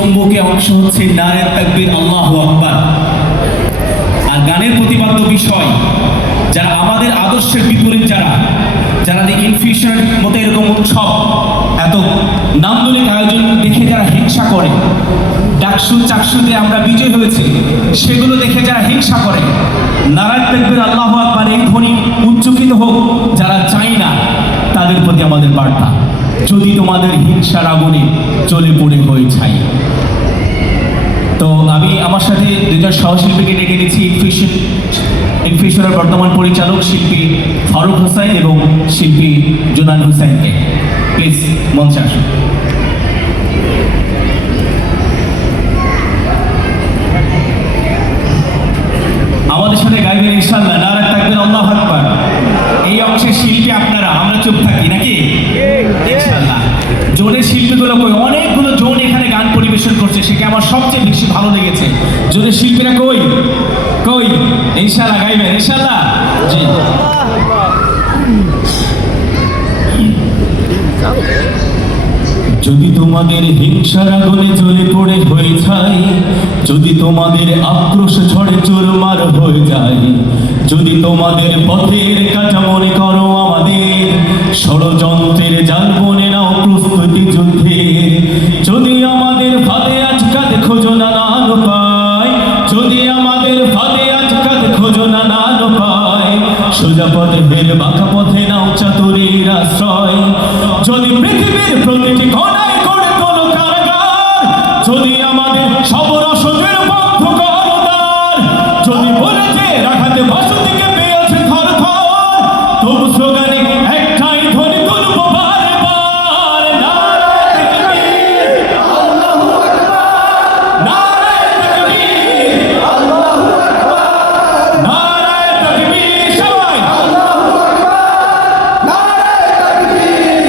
চুম্বকে অংশ হচ্ছে নারে তাকবীর, আল্লাহু আকবার। আর গানের প্রতিপাদ্য বিষয় যারা আমাদের আদর্শের বিপরীত, যারা ইনফিউশনের মতো এরকম উৎসব এত নান্দনিক আয়োজন দেখে যারা হিংসা করে, ডাকসু চাকসুতে আমরা বিজয় হয়েছে সেগুলো দেখে যারা হিংসা করে, নারায়ে তাকবীর আল্লাহু আকবার এই ধ্বনি উচ্চকিত হোক যারা চাই না, তাদের প্রতি আমাদের বার্তা, যদি তোমাদের হিংসার আগুনে জ্বলে পড়ে হয়ে ছাই। তো আমি আমার সাথে দুজন সহশিল্পীকে ডেকে দিচ্ছি, ইনফিউশনের বর্তমান পরিচালক শিল্পী ফারুক হোসেন এবং শিল্পী জুনান হোসেনকে। প্লিজ মঞ্চে আসুন। আমাদের সাথে গাইবেন ইনশাআল্লাহ নারে তাকবীর, আল্লাহু আকবার। এই অংশের শিল্পী আপনারা, আমরা চুপ থাকি নাকি? ইনশাআল্লাহ। জোনের শিল্পীগুলো কই? অনেকগুলো জোন এখানে গান পরিবেশন করছে, সেটা আমার সবচেয়ে বেশি ভালো লেগেছে। জোনের শিল্পীরা কই? ইনশাআল্লাহ গাইবেন ইনশাআল্লাহ। জি, যদি তোমাদের হিংসার আগুনে জ্বলে পড়ে হয়ে যায়, যদি তোমাদের আক্রোশ ঝড়ে চুরমার হয়ে যায়, যদি তোমাদের পথের কাটা মনে করো আমাদের ষড়যন্ত্রের জাল বনে নাও প্রস্তুতি যুদ্ধে, যদি আমাদের ফাঁদে আটকাতে খোঁজো নানান উপায়, যদি আমাদের ফাঁদে আটকাতে খোঁজো নানান উপায়, সোজা পথে বের বাঁকা পথে নাও চাতুরীর আশ্রয়, যদি পৃথিবীর প্রতিটি কোণায় করে তোলো কারাগার, যদি আমাদের সব রসদের বন্ধ করো দ্বার, যদি বলেছে রাখাতে বসতিকে পেয়েছে থর থর, তবু স্লোগানে একটাই ধ্বনি তুলবো বারে বার, নারায়ে তাকবীর, আল্লাহু আকবার, নারায়ে তাকবীর, আল্লাহু আকবার, নারায়ে তাকবীর, সবাই আল্লাহু আকবার, নারায়ে তাকবীর,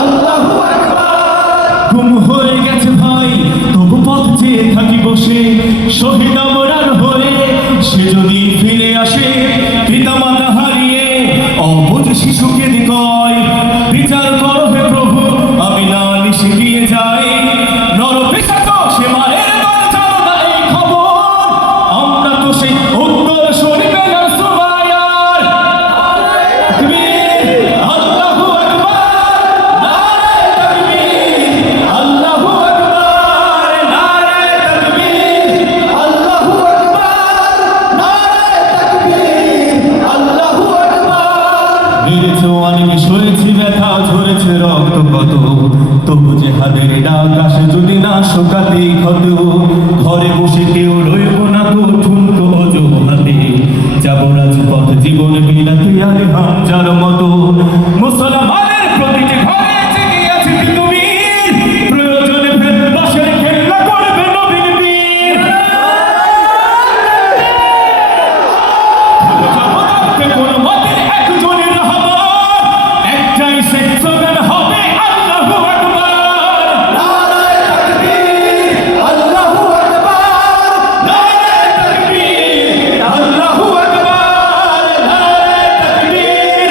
আল্লাহু আকবার। গুম হয়ে গেছে ভাই, তবু পথ চেয়ে থাকি বসে, শহীদ আমরার হয়ে সে যদি ফিরে আসে, পিতামাতা হারিয়ে অবুঝ শিশুকে দিকয়, বিচার করো হে প্রভু, আমি নালিশ দিয়ে যাই, নরপিশাচ সে মারের দল জানো না এই খবর, আমরা তো সেই উত্তর শরীফে না সুবায়ার, তাকবীর, আল্লাহু আকবার, নারায়ে তাকবীর, আল্লাহু আকবার, নারায়ে তাকবীর, আল্লাহু আকবার, নারায়ে তাকবীর, আল্লাহু আকবার। মেরেছে অনেক, সয়েছি ব্যথা, ঝরেছে রক্ত কত, তবু যে হাদের ডাক আসে যদি না শোকাতেই ক্ষত, ঘরে বসে কেউ রইব না তো ঠুনকো অজুহাতে, যাবো রাজপথ জীবন বিলাতে আলে হামজার মতো, মুসলমানের প্রতিটি ঘরে জেগে আছে তুমি, প্রয়োজনে ফের বাসের খেলা করবে নবীর বীর, জগতে কোন মতের একজনের রহমান, একটাই শেখ স্লোগান হবে আল্লাহু আকবার, নারায়ে তাকবীর, আল্লাহু আকবার, নারায়ে তাকবীর, আল্লাহু আকবার, নারায়ে তাকবীর,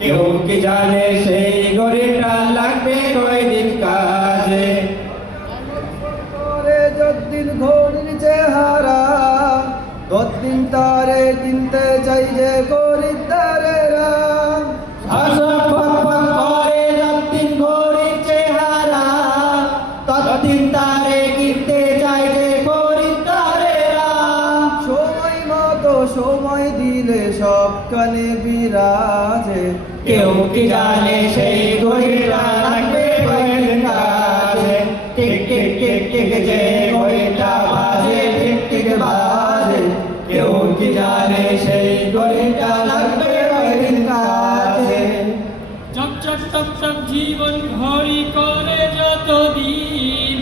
কেউ কি জানে সেই ঘড়িটা লাগবে কয়দিন কাজে। পরে যতদিন ঘড়ির চেহারা ততদিন তারে কিনতে চাই যে খরিদ্দারেরা। শাসক ফকফক করে যতদিন ঘড়ির চেহারা ততদিন তারে কিনতে চাই যে খরিদ্দারেরা। সময় মতো সময় দিলে সব কানে বিরাজে। কেউ কি জানে সেই ঘড়িটা লাগবে কয়দিন কাজে। টিক টিক টিক টিক যে ঘড়িটা বাজে টিক টিক বাজে। কেউ কি জানে সেই ঘড়িটা লাগবে কয়দিন কাজে। চক চক চক চক জীবন ঘড়ি করে যতদিন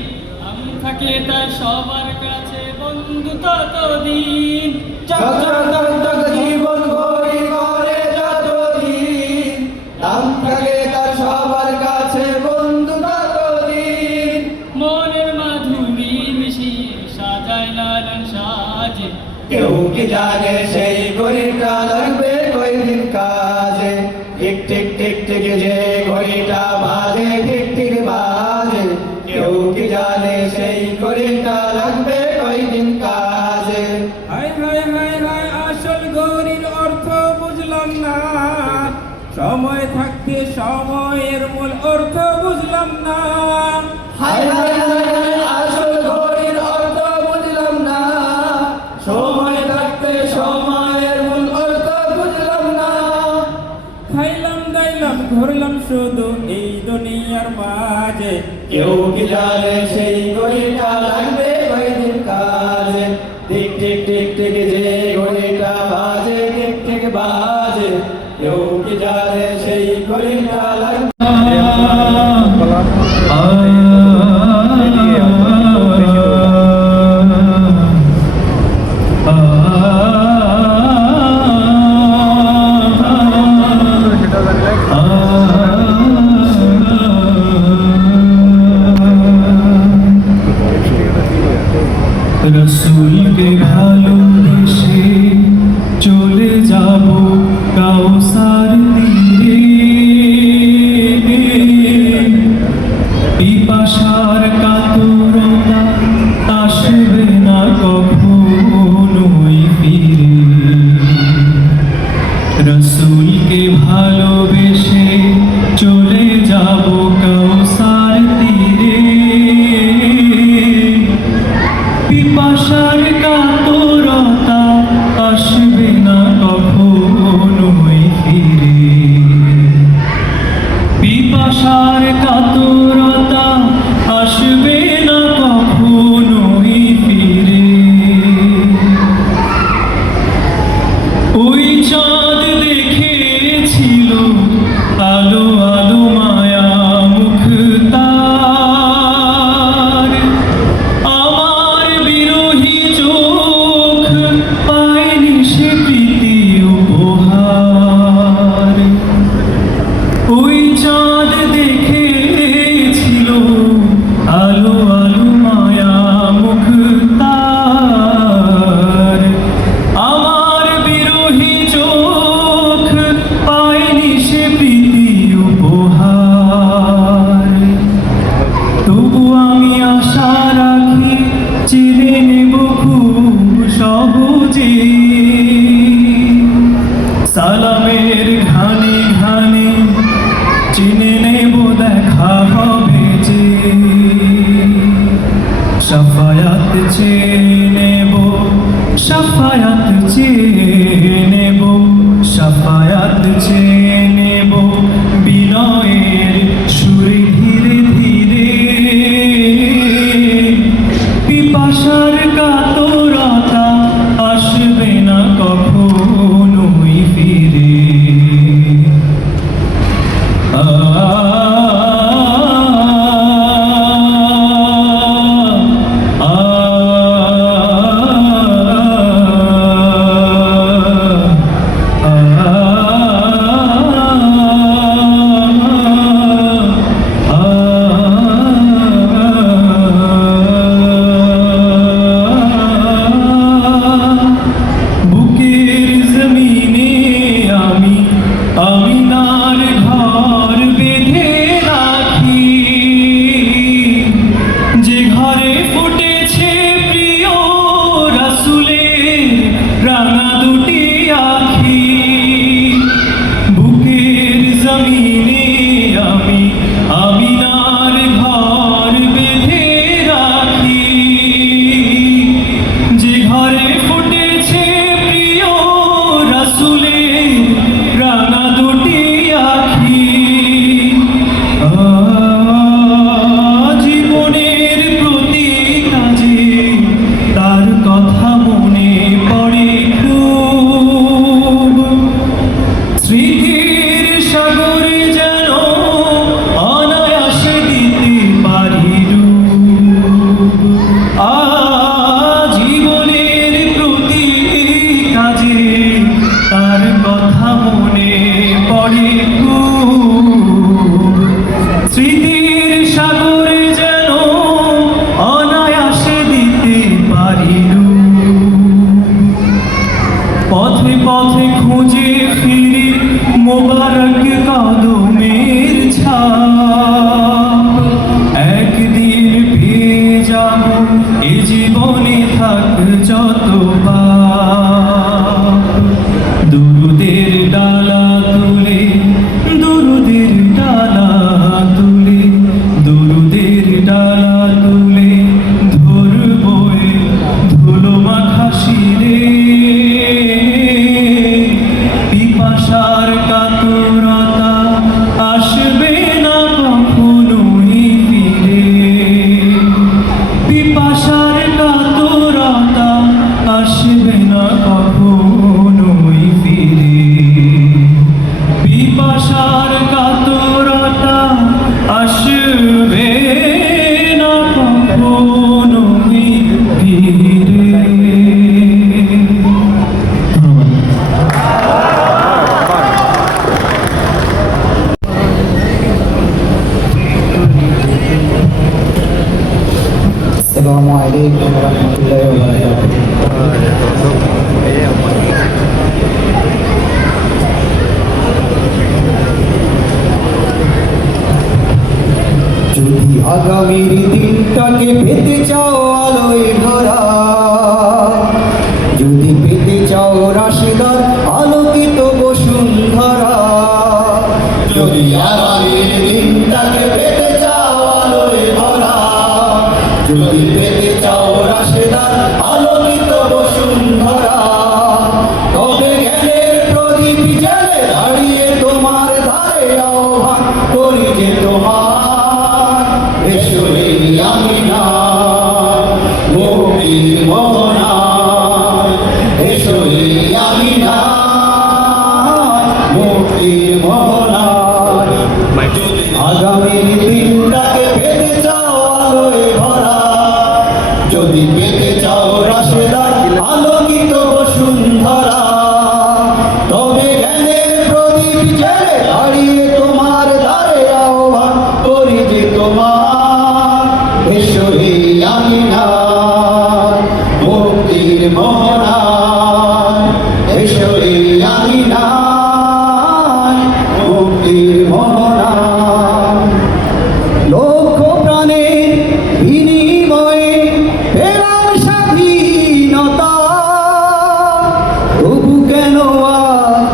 আম থাকে তা সবার কাছে বন্ধু ততদিন। চক চক চক চক জীবন ঘড়ি করে যতদিন দাম থাকে তার সবার কাছে বন্ধু ততদিন। মনের মাধুরী মিশিয়ে সাজায় নানান সাজে। কেউ কি জানে সেই ঘড়িটা লাগবে কয়দিন কাজে। টিক টিক টিক টিক যে ঘড়িটা বাজে টিক টিক বাজে। কেউ কি জানে সেই ঘড়িটা লাগবে কয়দিন কাজে। হায় হায় হায় হায় আসল গৌরীর অর্থ বুঝলাম না, সময় থাকতে সময়ের মূল অর্থ বুঝলাম না। হায় হায় হায় হায় আসল ঘড়ির অর্থ বুঝলাম না, সময় থাকতে সময়ের মূল অর্থ বুঝলাম না। খাইলাম দাইলাম ঘুরলাম শুধু এই দুনিয়ার মাঝে। কেউ কি জানে সেই ঘড়িটা লাগবে কয়দিন কাজে। টিক টিক টিক টিক যে ঘড়িটা বাজে টিক টিক বাজে। কেউ কি জানে সেই ঘড়িটা লাগবে। রসুলকে ভালোবেসে চলে যাব কাউসার তীরে, পিপাসার কাতরতা আসবে না কখনোই ফিরে। রসুলকে ভালোবেসে চলে যাব কাউসার তীরে, পিপাসার কাতরতা আসবে না কখনোই ফিরে। পিপাসার কাতরতা আসবে না কখনোই ফিরে। ওই চাঁদ দেখেছিল মোবারক কদমের ছাপ একদিন পেয়ে যাব এ জীবনে থাক যত পাপ দুরুদের ডালা তুলে দুরুদের ডালা তুলে দুরুদের ডালা তুলে ধরবো এ ধুলো মাখা শিরে পিপাসার কাতরতা আসবে না কখনোই ফিরে পিপাসার কাতরতা আসবে না কখনোই ফিরে পিপাসার কাতরতা আসবে না কখনোই ফিরে। আসসালামু আলাইকুম ওয়া রাহমাতুল্লাহি ওয়া বারাকাতুহু। যদি আগামীর দিনটাকে পেতে চাও আলোয় ভরা, যদি পেতে চাও রাশেদার আলোকিত বসুন্ধরা, যদি আগামীর দিনটাকে পেতে চাও আলোয় ভরা, যদি পেতে চাও রাশেদার আলোকিত বসুন্ধরা, তবে জ্ঞানের প্রদীপ জ্বালে দাঁড়িয়ে তোমার ধারে আহ্বান করি যে তোমার এসো রে আমিনা মুক্তির মোহনা, এসো রে আমিনা মুক্তির মোহনা। আগামীর দিনটাকে পেতে চাও আলোয় ভরা, যদি পেতে চাও রাশেদার আলোকিত বসুন্ধরা, তবে জ্ঞানের প্রদীপ জ্বালে দাঁড়িয়ে তোমার দ্বারে আহ্বান করি যে তোমার এসো হে আমিনা মুক্তির মোহনা, এসো হে আমিনা মুক্তির মোহনা। লক্ষ প্রাণের বিনিময়ে পেলাম স্বাধীনতা, তবু কেন আজ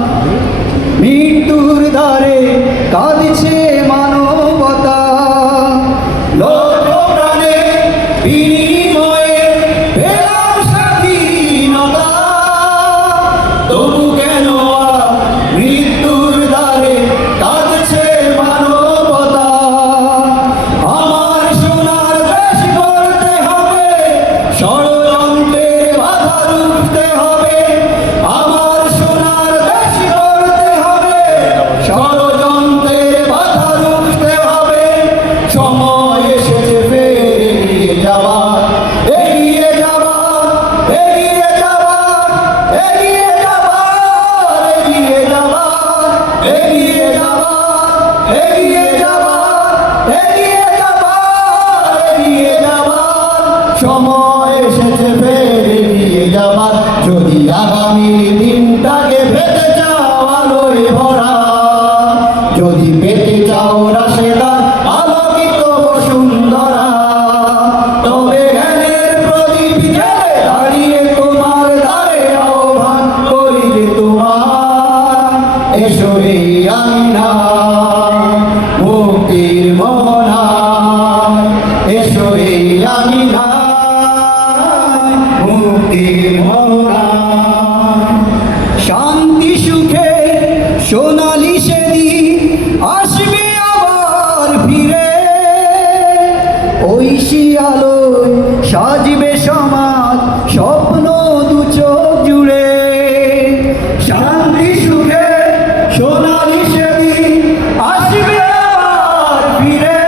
মৃত্যুর দ্বারে কাঁদছে মানবতা। লক্ষ প্রাণের বিনিময়ে পেলাম স্বাধীনতা, তবু কেন আজ মৃত্যুর দ্বারে কাঁদছে মানবতা। আমার সোনার দেশ গড়তে হবে, ষড়যন্ত্রের বাধা রুখতে হবে। আমার সোনার দেশ গড়তে হবে, ষড়যন্ত্রের বাধা রুখতে হবে। সময় এসেছে ফের এগিয়ে যাবার, এগিয়ে যাবার, এগিয়ে যাবার, এগিয়ে যাবার, এগিয়ে যাবার, এগিয়ে যাবার, এগিয়ে যাবার, এগিয়ে যাবার, এগিয়ে যাবার। সময় এসেছে ফের এগিয়ে যাবার, যদি আগামী দিনটাকে পেতে চাও আলোয় ভরা, যদি পেতে চাও রাশেদার আলোকিত বসুন্ধরা, তবে জ্ঞানের প্রদীপ জ্বালে দাঁড়িয়ে তোমার দ্বারে আহ্বান করি যে তোমার এসো হে আমিনা মুক্তির মোহনা, এসো হে আমিনা মুক্তির মোহনা। শান্তি সুখে সোনালি সেদিন আসবে আবার ফিরে, ঐশী আলোয় সাজবে সমাজ স্বপ্ন দু চোখ জুড়ে। শান্তি সুখে সোনালি সেদিন আসবে আবার ফিরে,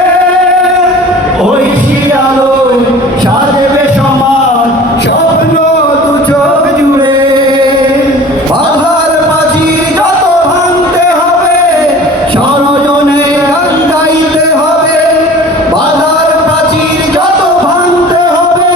ঐশী আলোয় সাজবে সমাজ স্বপ্ন দু চোখ জুড়ে। বাধার প্রাচীর যত ভাঙতে হবে, ষড়যন্ত্রে গান গাইতে হবে। বাধার প্রাচীর যত ভাঙতে হবে,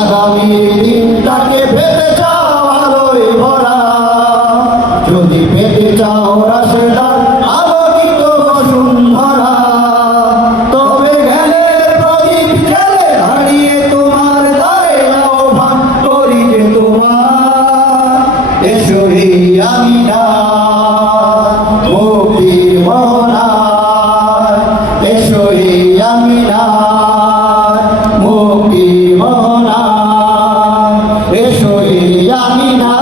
আগামী দিনটাকে পেতে চাও আলোয় ভরা, যদি পেতে চাও রাশেদার আলোকিত বসুন্ধরা, তবে জ্ঞানের প্রদীপ জেলে দাঁড়িয়ে তোমার দ্বারে আহ্বান করি যে তোমার, এসো হে আমিনা মুক্তির মোহনায়, এসো হে আমিনা মুক্তির মোহনায়, এসো হে আমিনা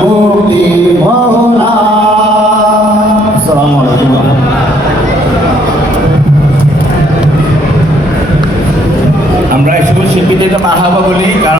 মুক্তির মোহনায়। আসসালামু আলাইকুম। আমরা এই সকল শিল্পীদের মারহাবা বলি, কারণ